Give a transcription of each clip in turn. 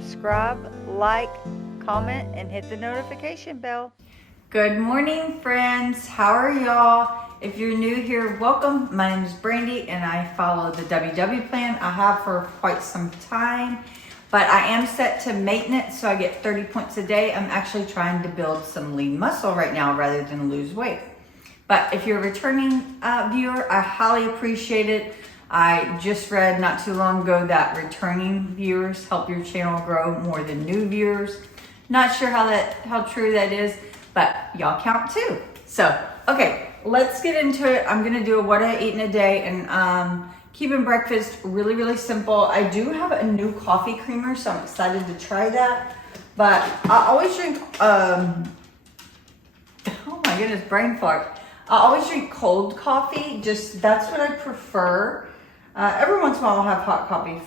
subscribe, like, comment, and hit the notification bell. Good morning, friends. How are y'all? If you're new here, welcome. My name is Brandy and I follow the WW plan. I have for quite some time, but I am set to maintenance, so I get 30 points a day. I'm actually trying to build some lean muscle right now rather than lose weight. But if you're a returning viewer, I highly appreciate it. I just read not too long ago that returning viewers help your channel grow more than new viewers. Not sure how true that is, but y'all count too. So, okay, let's get into it. I'm gonna do a what I eat in a day and keeping breakfast really, really simple. I do have a new coffee creamer, so I'm excited to try that. But I always drink, oh my goodness, brain fart. I always drink cold coffee, that's what I prefer. Every once in a while I'll have hot coffee,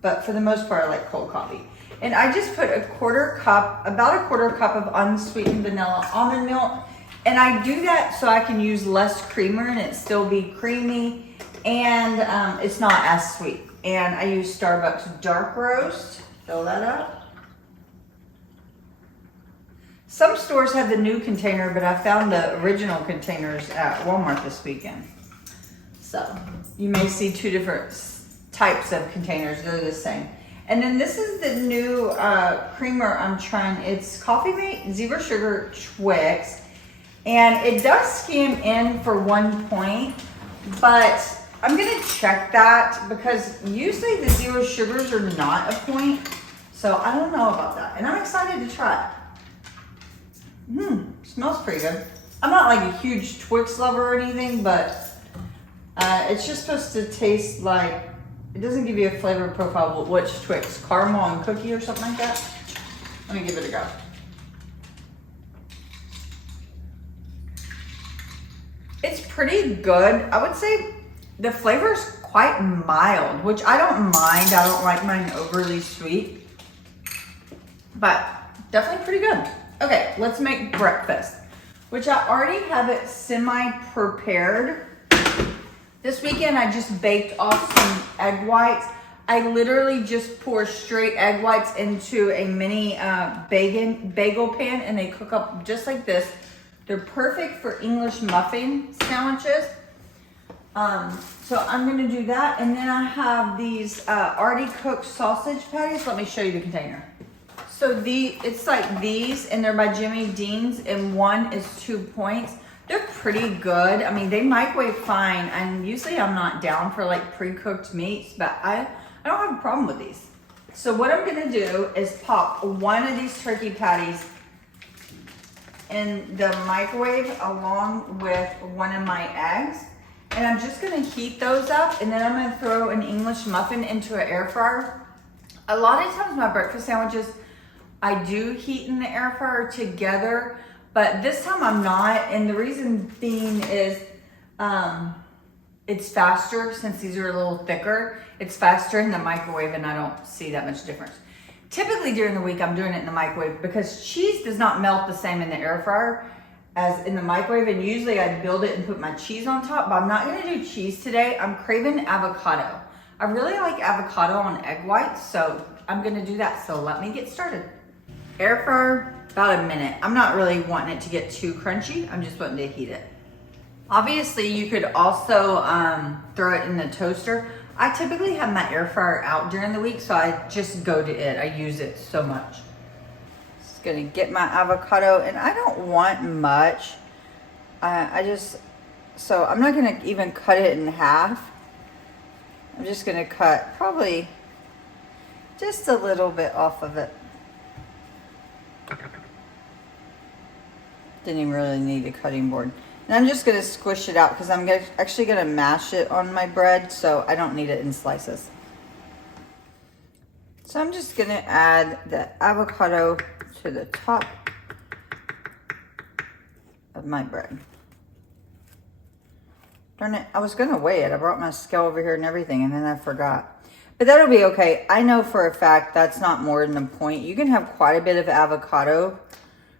but for the most part I like cold coffee. And I just put about a quarter cup of unsweetened vanilla almond milk. And I do that so I can use less creamer and it still be creamy and it's not as sweet. And I use Starbucks dark roast, fill that up. Some stores have the new container, but I found the original containers at Walmart this weekend. So you may see two different types of containers, they're the same. And then this is the new creamer I'm trying. It's Coffee Mate Zero Sugar Twix. And it does skim in for 1 point, but I'm gonna check that because usually the zero sugars are not a point. So I don't know about that. And I'm excited to try it. Smells pretty good. I'm not like a huge Twix lover or anything, but it's just supposed to taste like, it doesn't give you a flavor profile of which Twix, caramel and cookie or something like that. Let me give it a go. It's pretty good. I would say the flavor is quite mild, which I don't mind. I don't like mine overly sweet, but definitely pretty good. Okay, let's make breakfast, which I already have it semi-prepared. This weekend, I just baked off some egg whites. I literally just pour straight egg whites into a mini bagel pan and they cook up just like this. They're perfect for English muffin sandwiches. So I'm gonna do that. And then I have these already cooked sausage patties. Let me show you the container. So it's like these, and they're by Jimmy Dean's, and one is 2 points. They're pretty good. I mean, they microwave fine, and usually I'm not down for like pre-cooked meats, but I don't have a problem with these. So what I'm gonna do is pop one of these turkey patties in the microwave along with one of my eggs. And I'm just gonna heat those up, and then I'm gonna throw an English muffin into an air fryer. A lot of times my breakfast sandwiches, I do heat in the air fryer together, but this time I'm not. And the reason being is it's faster since these are a little thicker. It's faster in the microwave and I don't see that much difference. Typically during the week, I'm doing it in the microwave because cheese does not melt the same in the air fryer as in the microwave. And usually I'd build it and put my cheese on top, but I'm not gonna do cheese today. I'm craving avocado. I really like avocado on egg whites, so I'm gonna do that. So let me get started. Air fryer, about a minute. I'm not really wanting it to get too crunchy. I'm just wanting to heat it. Obviously, you could also throw it in the toaster. I typically have my air fryer out during the week, so I just go to it. I use it so much. Just gonna get my avocado, and I don't want much. So I'm not gonna even cut it in half. I'm just gonna cut probably just a little bit off of it. Didn't even really need a cutting board. And I'm just gonna squish it out because I'm actually gonna mash it on my bread, so I don't need it in slices. So I'm just gonna add the avocado to the top of my bread. Darn it, I was gonna weigh it. I brought my scale over here and everything, and then I forgot. But that'll be okay. I know for a fact that's not more than a point. You can have quite a bit of avocado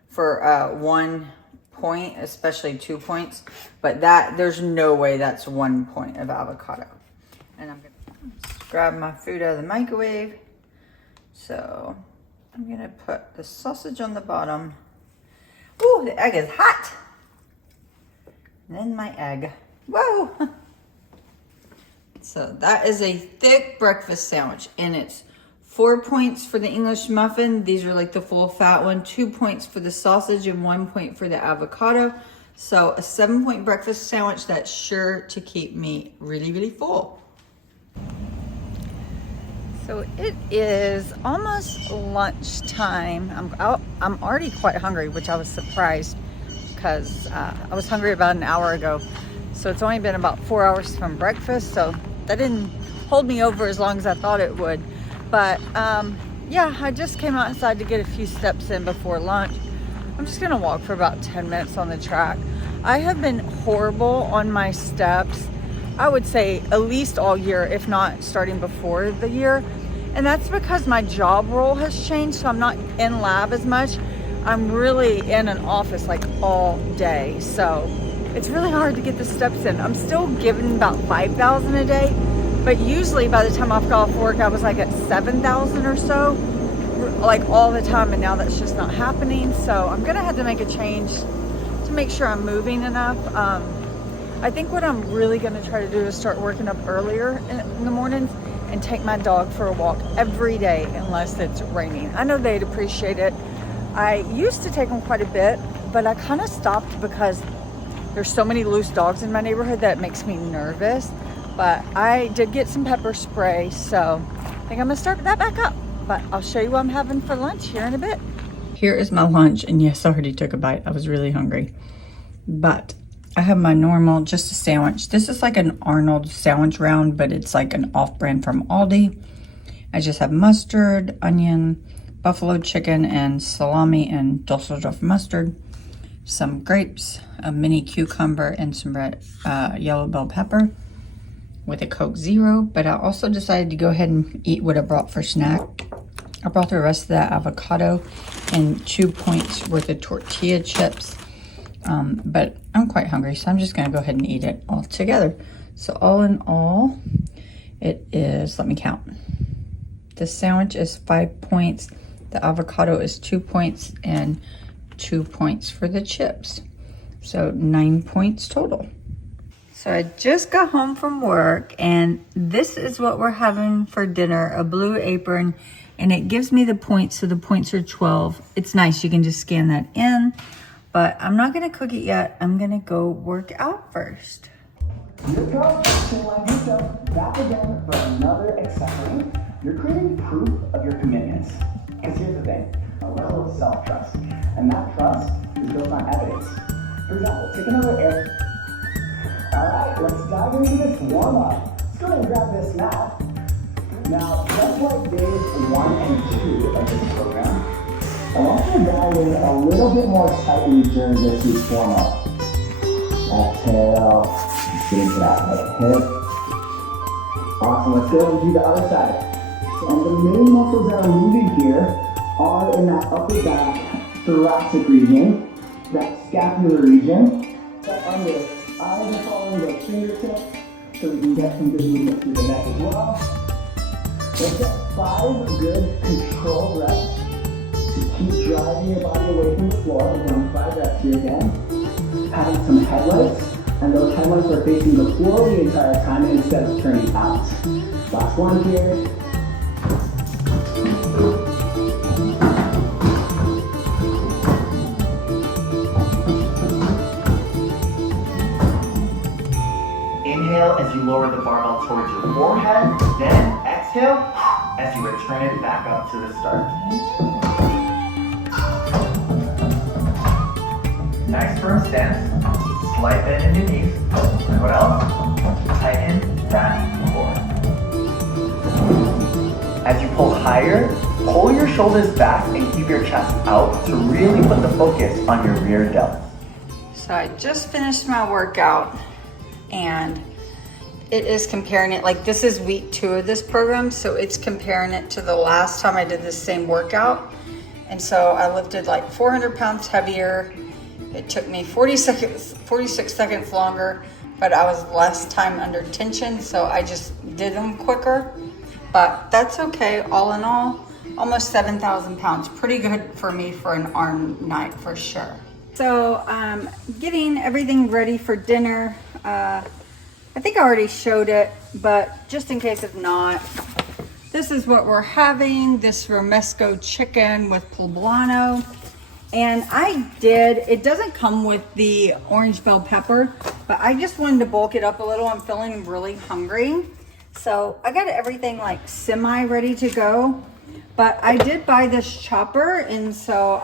for 1 point, especially 2 points, but there's no way that's 1 point of avocado. And I'm gonna grab my food out of the microwave, So I'm gonna put the sausage on the bottom. Ooh, the egg is hot. And then my egg. Whoa! So that is a thick breakfast sandwich, and it's 4 points for the English muffin. These are like the full fat one. 2 points for the sausage and 1 point for the avocado. So a 7-point breakfast sandwich that's sure to keep me really, really full. So it is almost lunchtime. I'm already quite hungry, which I was surprised because I was hungry about an hour ago. So it's only been about 4 hours from breakfast. So that didn't hold me over as long as I thought it would. But yeah, I just came outside to get a few steps in before lunch. I'm just gonna walk for about 10 minutes on the track. I have been horrible on my steps, I would say at least all year, if not starting before the year. And that's because my job role has changed, so I'm not in lab as much. I'm really in an office like all day. So it's really hard to get the steps in. I'm still giving about 5,000 a day, but usually by the time I got off work, I was like at 7,000 or so, like all the time. And now that's just not happening. So I'm gonna have to make a change to make sure I'm moving enough. I think what I'm really gonna try to do is start working up earlier in the mornings and take my dog for a walk every day unless it's raining. I know they'd appreciate it. I used to take them quite a bit, but I kind of stopped because there's so many loose dogs in my neighborhood that it makes me nervous. But I did get some pepper spray, so I think I'm gonna start that back up. But I'll show you what I'm having for lunch here in a bit. Here is my lunch, and yes, I already took a bite. I was really hungry. But I have my normal, just a sandwich. This is like an Arnold sandwich round, but it's like an off-brand from Aldi. I just have mustard, onion, buffalo chicken, and salami and Dusseldorf mustard. Some grapes, a mini cucumber, and some red yellow bell pepper with a Coke Zero. But I also decided to go ahead and eat what I brought for snack. I brought the rest of that avocado and 2 points worth of tortilla chips. But I'm quite hungry, so I'm just gonna go ahead and eat it all together. So all in all, it is, let me count. The sandwich is 5 points. The avocado is 2 points and 2 points for the chips. So 9 points total. So I just got home from work, and this is what we're having for dinner, a Blue Apron, and it gives me the points, so the points are 12. It's nice, you can just scan that in, but I'm not gonna cook it yet. I'm gonna go work out first. Here comes line yourself back again for another accessory. You're creating proof of your commitments. Because here's the thing, a level of self-trust, and that trust is built on evidence. For example, take another air. Alright, let's dive into this warm-up. Let's go ahead and grab this mat. Now, just like days 1 and 2 of this program, I want you to dive in a little bit more tightly during this week's warm-up. Exhale, get into that right hip. Awesome, let's go ahead and do the other side. And the main muscles that are moving here are in that upper back, thoracic region, that scapular region, that under. Eyes are following the fingertips, so we can get some good movement through the neck as well. Let's get 5 good controlled reps to keep driving your body away from the floor. We're doing 5 reps here again. Adding some headlights, and those headlights are facing the floor the entire time instead of turning out. Last one here. Inhale as you lower the barbell towards your forehead, then exhale as you return it back up to the start. Nice firm stance, slight bend in your knees. And what else? Tighten that core. As you pull higher, pull your shoulders back and keep your chest out to really put the focus on your rear delts. So I just finished my workout, and it is comparing it, like this is week 2 of this program, so it's comparing it to the last time I did the same workout. And so I lifted like 400 pounds heavier. It took me 46 seconds longer, but I was less time under tension, so I just did them quicker. But that's okay. All in all, almost 7,000 pounds. Pretty good for me for an arm night for sure. So getting everything ready for dinner. I think I already showed it, but just in case if not, this is what we're having, this romesco chicken with poblano. And it doesn't come with the orange bell pepper, but I just wanted to bulk it up a little. I'm feeling really hungry. So I got everything like semi ready to go, but I did buy this chopper, and so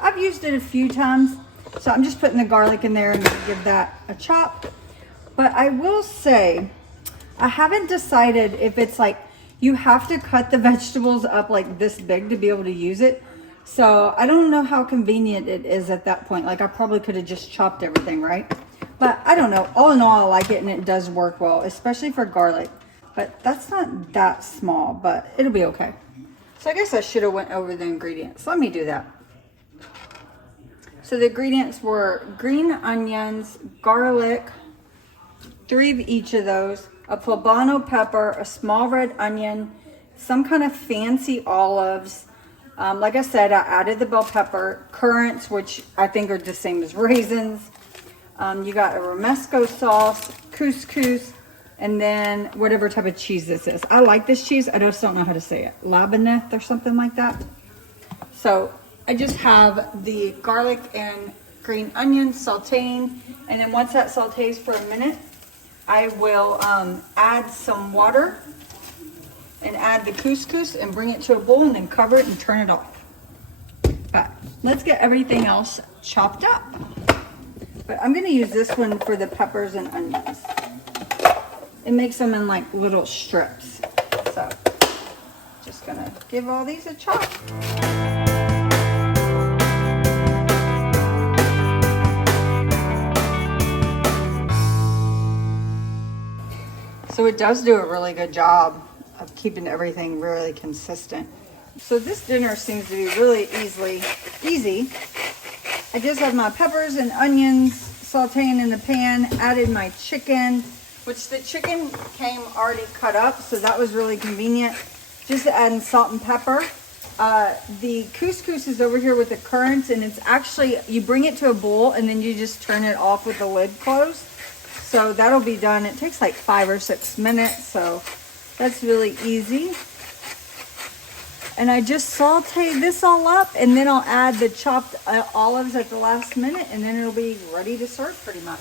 I've used it a few times. So I'm just putting the garlic in there and gonna give that a chop. But I will say, I haven't decided if it's like, you have to cut the vegetables up like this big to be able to use it. So I don't know how convenient it is at that point. Like I probably could have just chopped everything, right? But I don't know. All in all, I like it and it does work well, especially for garlic. But that's not that small, but it'll be okay. So I guess I should have went over the ingredients. Let me do that. So the ingredients were green onions, garlic, 3 of each of those, a poblano pepper, a small red onion, some kind of fancy olives. Like I said, I added the bell pepper, currants, which I think are the same as raisins. You got a romesco sauce, couscous, and then whatever type of cheese this is. I like this cheese. I just don't know how to say it. Labaneth or something like that. So I just have the garlic and green onions sauteing. And then once that sautés for a minute, I will add some water and add the couscous and bring it to a bowl and then cover it and turn it off. But let's get everything else chopped up. But I'm gonna use this one for the peppers and onions. It makes them in like little strips. So just gonna give all these a chop. So it does do a really good job of keeping everything really consistent. So this dinner seems to be really easy. I just have my peppers and onions sauteing in the pan, added my chicken, which the chicken came already cut up, so that was really convenient. Just adding salt and pepper. The couscous is over here with the currants, and it's actually, you bring it to a bowl and then you just turn it off with the lid closed. So that'll be done. It takes like 5 or 6 minutes, so that's really easy. And I just saute this all up, and then I'll add the chopped olives at the last minute, and then it'll be ready to serve pretty much.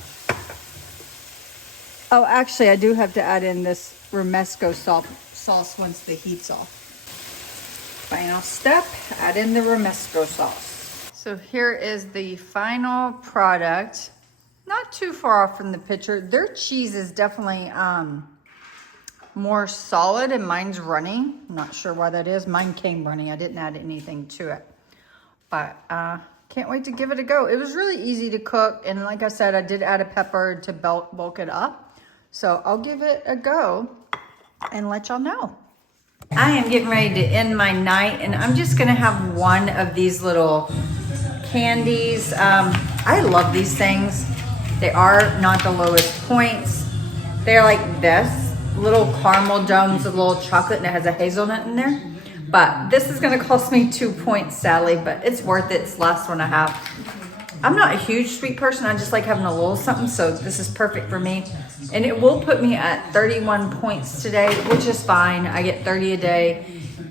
Oh, actually, I do have to add in this romesco sauce once the heat's off. Final step, add in the romesco sauce. So here is the final product. Not too far off from the picture. Their cheese is definitely more solid, and mine's runny. I'm not sure why that is. Mine came runny. I didn't add anything to it. But can't wait to give it a go. It was really easy to cook, and like I said, I did add a pepper to bulk it up. So I'll give it a go and let y'all know. I am getting ready to end my night, and I'm just gonna have one of these little candies. I love these things. They are not the lowest points. They're like this, little caramel domes with a little chocolate, and it has a hazelnut in there. But this is gonna cost me 2 points, sadly, but it's worth it. It's the last one I have. I'm not a huge sweet person. I just like having a little something, so this is perfect for me. And it will put me at 31 points today, which is fine. I get 30 a day.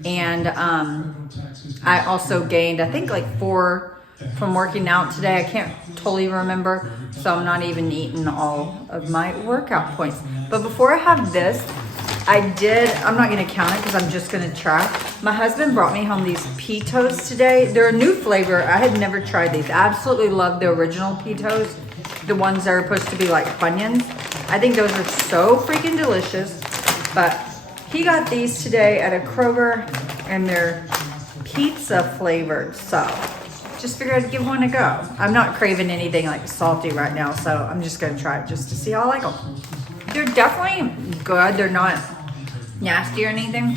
And I also gained, I think, like 4 from working out today. I can't totally remember, so I'm not even eating all of my workout points. But before I have this, I'm not gonna count it because I'm just gonna try. My husband brought me home these pitos today. They're a new flavor. I had never tried these. I absolutely love the original pitos, the ones that are supposed to be like Funyuns. I think those are so freaking delicious. But he got these today at a Kroger, and they're pizza flavored. So just figured I'd give one a go. I'm not craving anything like salty right now, so I'm just gonna try it just to see how I like them. They're definitely good. They're not nasty or anything,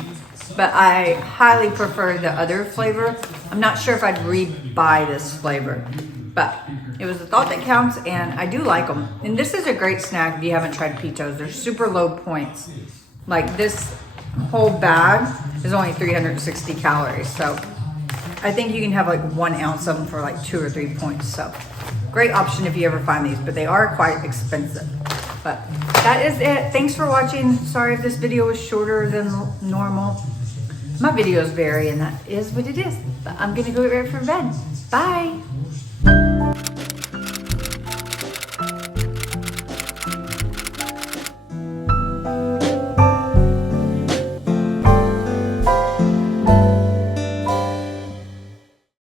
but I highly prefer the other flavor. I'm not sure if I'd re-buy this flavor, but it was a thought that counts, and I do like them. And this is a great snack if you haven't tried pitos. They're super low points. Like this, whole bag is only 360 calories. So I think you can have like 1 ounce of them for like 2 or 3 points. So great option if you ever find these, but they are quite expensive. But that is it. Thanks for watching. Sorry if this video was shorter than normal. My videos vary and that is what it is. But I'm gonna go get ready for bed. Bye.